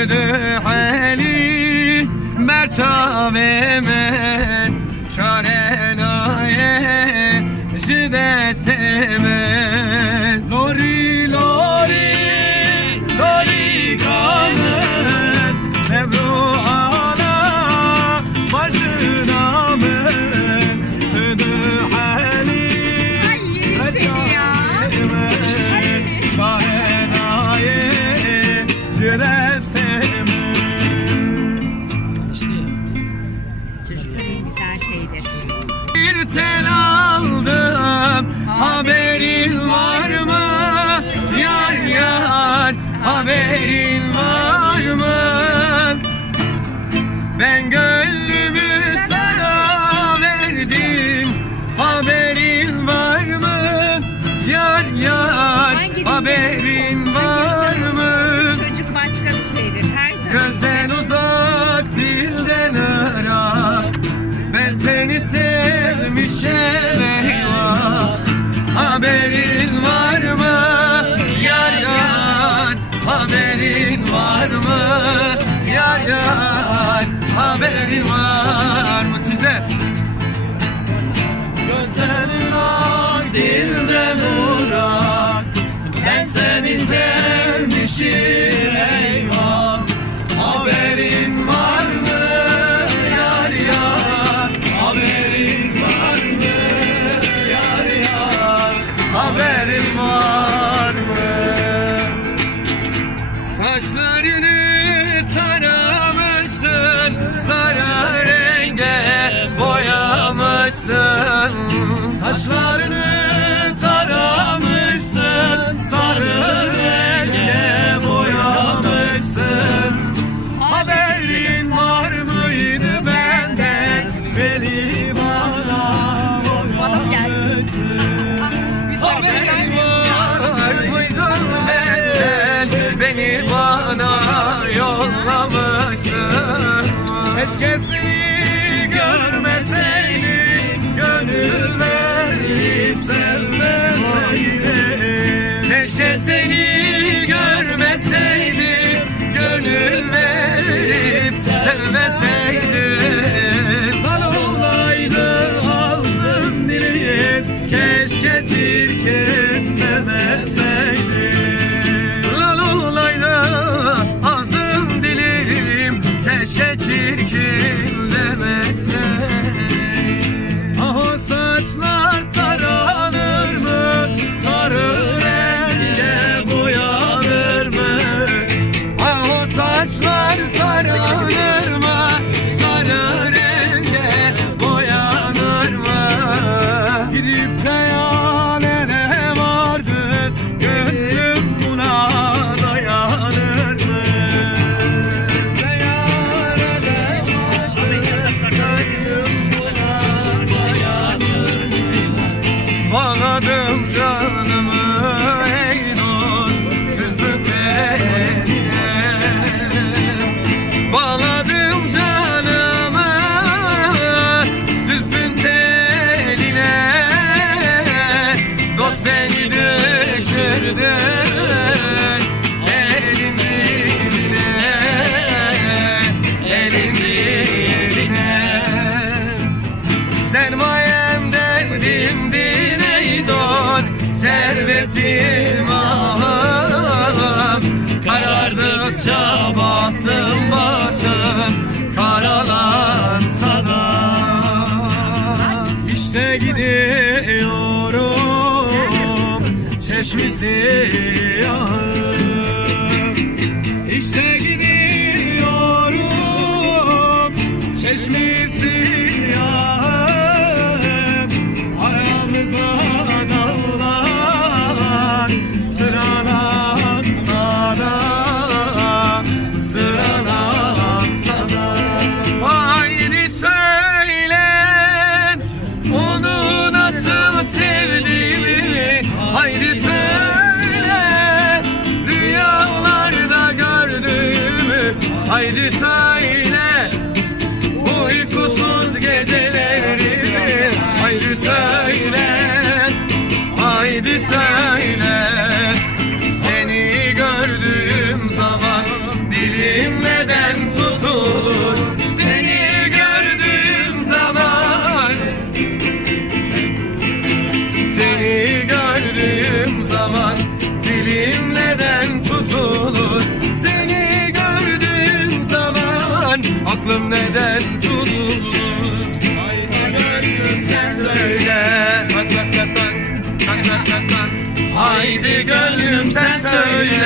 تدحالي مرتبه من شارنای جدست من لوری لوری لوری کامن نبرو آلا مجنا من تدحالي مرتبه من شارنای جدست Bir tel aldım, haberin var mı? Yar yar, haberin var mı? Ben gönlümü sana verdim, haberin var mı? Yar yar, haberin var mı? Çocuk başka bir şeydir her zaman. Gözden uzak, dilden ırak. Ben seni sevmişim eyvah. Haberin var mı? Yar yar, haberin var mı? Yar yar, haberin var mı? Sizde? Gözden uzak, dilden urak. Ben seni sevmişim eyvah. Haberin var mı? Yar yar, haberin var mı? Yar yar, haberin var mı? Saçlarını taramışsın, sarı renge boyamışsın. Saçlarını taramışsın, sarı renge boyamışsın. Haberin var mıydı benden? Beni bana yollamışsın. Haberin var mıydı benden? Beni bana yollamışsın. Keşke seni görmeseydim, gönül verip sevmeseydim. Keşke seni görmeseydim, gönül verip sevmeseydin. Lan olaydı ağzım dilim, keşke çirkin demeseydin. Lan olaydı ağzım dilim, keşke çirkin demeseydin. Ah o saçlar taranır mı? Sarı renge boyanır mı? Ah o saçlar taranır mı? Sarı renge boyanır mı? Gidip de yanene vardın, gönlüm buna dayanır mı? Bağladım canımı ey dost zülfün teline. Bağladım canımı zülfün teline. Dost seni düşürdün elin dibine, elin dibine. Sermayem derdimdin ey dost, servetim ahım. Karardıkça bahtım batım, karalansa da. İşte gidiyorum çeşmesi yağım. İşte gidiyorum çeşmesi yağım. Aramıza dağlar sıralansa da, sıralansa da. Haydi söyle onu nasıl sevdiğimi. Haydi söyle Haydi gönlüm sen söyle.